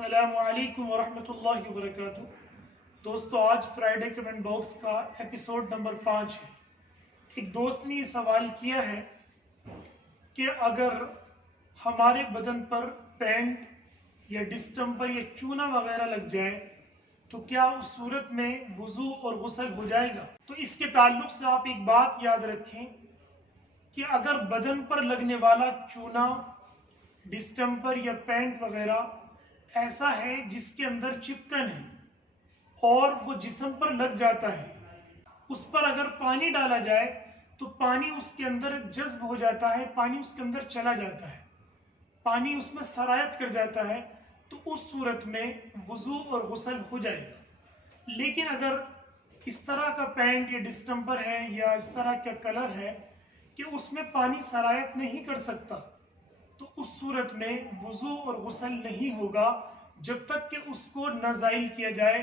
अस्सलामु अलैकुम वरहमतुल्लाहि वबरकातुह। दोस्तों, आज फ्राइडे कमेंट बॉक्स का एपिसोड नंबर 5 है। एक दोस्त ने ये सवाल किया है कि अगर हमारे बदन पर पेंट या डिस्टेम्पर या चूना वगैरह लग जाए तो क्या उस सूरत में वुज़ू और गुस्ल हो जाएगा। तो इसके ताल्लुक से आप एक बात याद रखें कि अगर बदन पर लगने वाला चूना, डिस्टेम्पर या पेंट वगैरह ऐसा है जिसके अंदर चिपकन है और वो जिस्म पर लग जाता है, उस पर अगर पानी डाला जाए तो पानी उसके अंदर जज्ब हो जाता है, पानी उसके अंदर चला जाता है, पानी उसमें सरायत कर जाता है, तो उस सूरत में वुज़ू और गुस्ल हो जाएगा। लेकिन अगर इस तरह का पेंट या डिस्टेम्पर है या इस तरह का कलर है कि उसमें पानी सरायत नहीं कर सकता, तो उस सूरत में वुज़ू और गुस्ल नहीं होगा जब तक कि उसको न ज़ाइल किया जाए,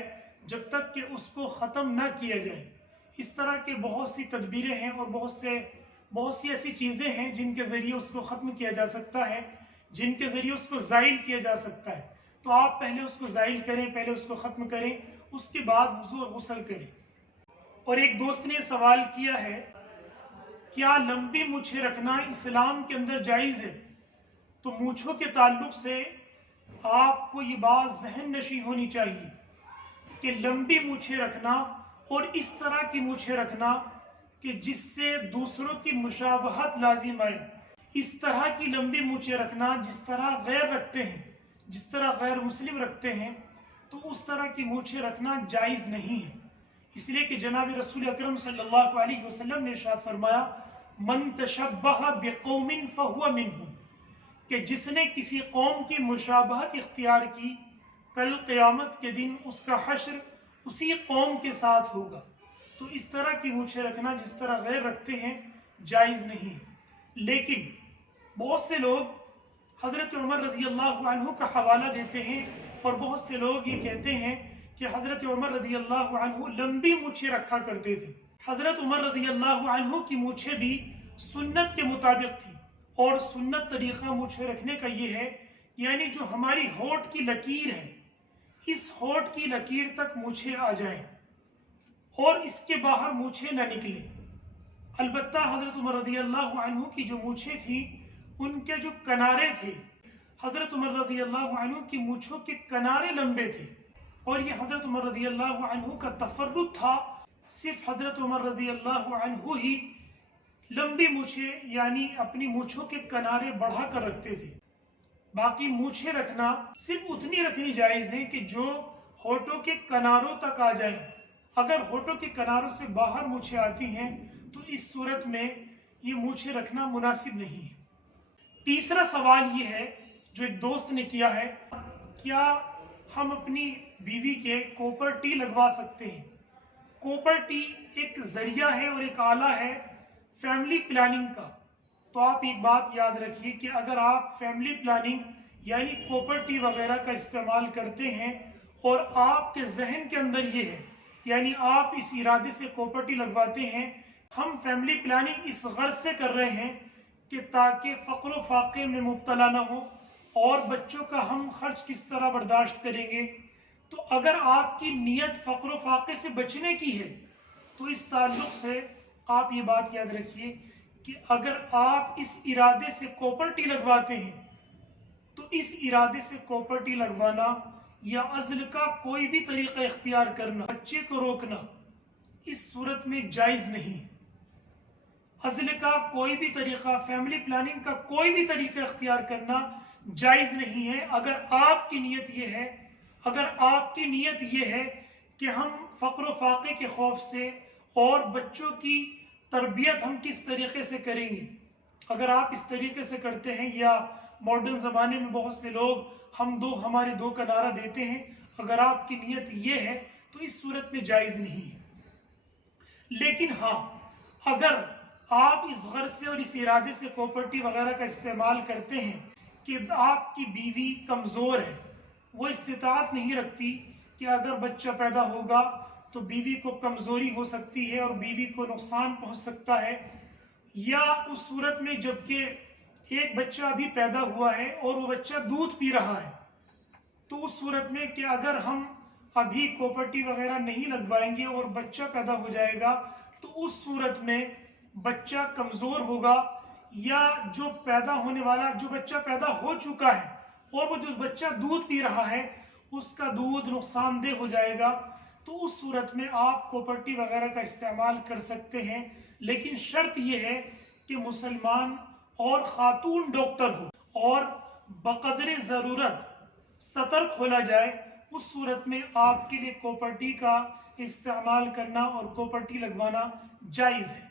जब तक कि उसको ख़त्म न किया जाए। इस तरह के बहुत सी तदबीरें हैं और बहुत सी ऐसी चीज़ें हैं जिनके ज़रिए उसको ख़त्म किया जा सकता है, जिनके ज़रिए उसको ज़ाइल किया जा सकता है। तो आप पहले उसको ज़ाइल करें, पहले उसको ख़त्म करें, उसके बाद वुज़ू और गुस्ल करें। और एक दोस्त ने सवाल किया है, क्या लंबी मूछें रखना इस्लाम के अंदर जायज़ है। तो मूछों के ताल्लुक से आपको ये बात ज़हन नशी होनी चाहिए कि लंबी मूछें रखना और इस तरह की मूछें रखना कि जिससे दूसरों की मुशाबहत लाजिम आए, इस तरह की लंबी मूछें रखना जिस तरह गैर रखते हैं, जिस तरह गैर मुस्लिम रखते हैं, तो उस तरह की मूछें रखना जायज़ नहीं है। इसलिए कि जनाब रसूल अकरम सल्लल्लाहु अलैहि वसल्लम ने इरशाद फरमाया, मन तशब्बह बिक़ौमिन फहुव मिनहुम, कि जिसने किसी कौम की मुशाबहत इख्तियार की, कल क़यामत के दिन उसका हश्र उसी कौम के साथ होगा। तो इस तरह की मूछें रखना जिस तरह गैर रखते हैं जायज़ नहीं। लेकिन बहुत से लोग हज़रत उमर रज़ी अल्लाह अन्हु का हवाला देते हैं और बहुत से लोग ये कहते हैं कि हज़रत उमर रज़ी अल्लाह अन्हु लंबी मूछें रखा करते थे। हज़रत उमर रज़ी अल्लाह अन्हु की मूछें भी सुन्नत के मुताबिक थी और सुन्नत तरीक़ा मूछें रखने का ये है, यानी जो हमारी होंठ की लकीर है, इस होंठ की लकीर तक मूछें आ जाएं और इसके बाहर मूछें न निकले। अलबत्ता हज़रत उमर रज़ी अल्लाह अन्हु की जो मूछें थी, उनके जो किनारे थे, हज़रत उमर रज़ी अल्लाह अन्हु की मूछों के किनारे लंबे थे और ये हज़रत उमर रज़ी अल्लाह अन्हु का तफर्रुद था। सिर्फ हज़रत उमर रज़ी अल्लाह अन्हु ही लंबी मूछें यानी अपनी मूछों के किनारे बढ़ा कर रखते थे। बाकी मूछें रखना सिर्फ उतनी रखनी जायज़ है कि जो होठों के किनारों तक आ जाए। अगर होठों के किनारों से बाहर मूछें आती हैं तो इस सूरत में ये मूछें रखना मुनासिब नहीं है। तीसरा सवाल ये है जो एक दोस्त ने किया है, क्या हम अपनी बीवी के कॉपर टी लगवा सकते हैं। कॉपर टी एक ज़रिया है और एक आला है फैमिली प्लानिंग का। तो आप एक बात याद रखिए कि अगर आप फैमिली प्लानिंग यानी कॉपर टी वगैरह का इस्तेमाल करते हैं और आपके जहन के अंदर ये है, यानी आप इस इरादे से कॉपर टी लगवाते हैं, हम फैमिली प्लानिंग इस गर्ज से कर रहे हैं कि ताकि फ़क्र फाक़े में मुब्तला ना हो और बच्चों का हम खर्च किस तरह बर्दाश्त करेंगे। तो अगर आपकी नीयत फ़क्र फाक़े से बचने की है तो इस ताल्लुक़ से आप ये बात याद रखिए कि अगर आप इस इरादे से कॉपर टी लगवाते हैं तो इस इरादे से कॉपर टी लगवाना या अज़्ल का कोई भी तरीक़ा इख्तियार करना, बच्चे को रोकना, इस सूरत में जायज़ नहीं। अज़्ल का कोई भी तरीक़ा, फैमिली प्लानिंग का कोई भी तरीक़ा इख्तियार करना जायज़ नहीं है। अगर आपकी नीयत ये है, अगर आपकी नीयत ये है कि हम फ़क्र फाक़े के खौफ से और बच्चों की तरबियत हम किस तरीके से करेंगे, अगर आप इस तरीके से करते हैं, या मॉडर्न ज़माने में बहुत से लोग हमारे दो का नारा देते हैं, अगर आपकी नीयत ये है तो इस सूरत में जायज़ नहीं है। लेकिन हाँ, अगर आप इस गर्ज से और इस इरादे से कॉपर टी वगैरह का इस्तेमाल करते हैं कि आपकी बीवी कमज़ोर है, वो इस्तिताअत नहीं रखती कि अगर बच्चा पैदा होगा तो बीवी को कमज़ोरी हो सकती है और बीवी को नुकसान पहुंच सकता है, या उस सूरत में जबकि एक बच्चा अभी पैदा हुआ है और वो बच्चा दूध पी रहा है, तो اس صورت میں کہ اگر ہم ابھی کاپرٹی وغیرہ نہیں لگوائیں گے اور بچہ پیدا ہو جائے گا تو اس صورت میں بچہ کمزور ہوگا، یا جو پیدا ہونے والا جو بچہ پیدا ہو چکا ہے اور وہ جو بچہ دودھ پی رہا ہے اس کا دودھ نقصان دہ ہو جائے گا، تو اس صورت میں آپ کاپرٹی وغیرہ کا استعمال کر سکتے ہیں، لیکن شرط یہ ہے کہ مسلمان اور خاتون ڈاکٹر ہو اور بقدر ضرورت سطر کھولا جائے۔ اس صورت میں آپ کے لیے کاپرٹی کا استعمال کرنا اور کاپرٹی لگوانا جائز ہے۔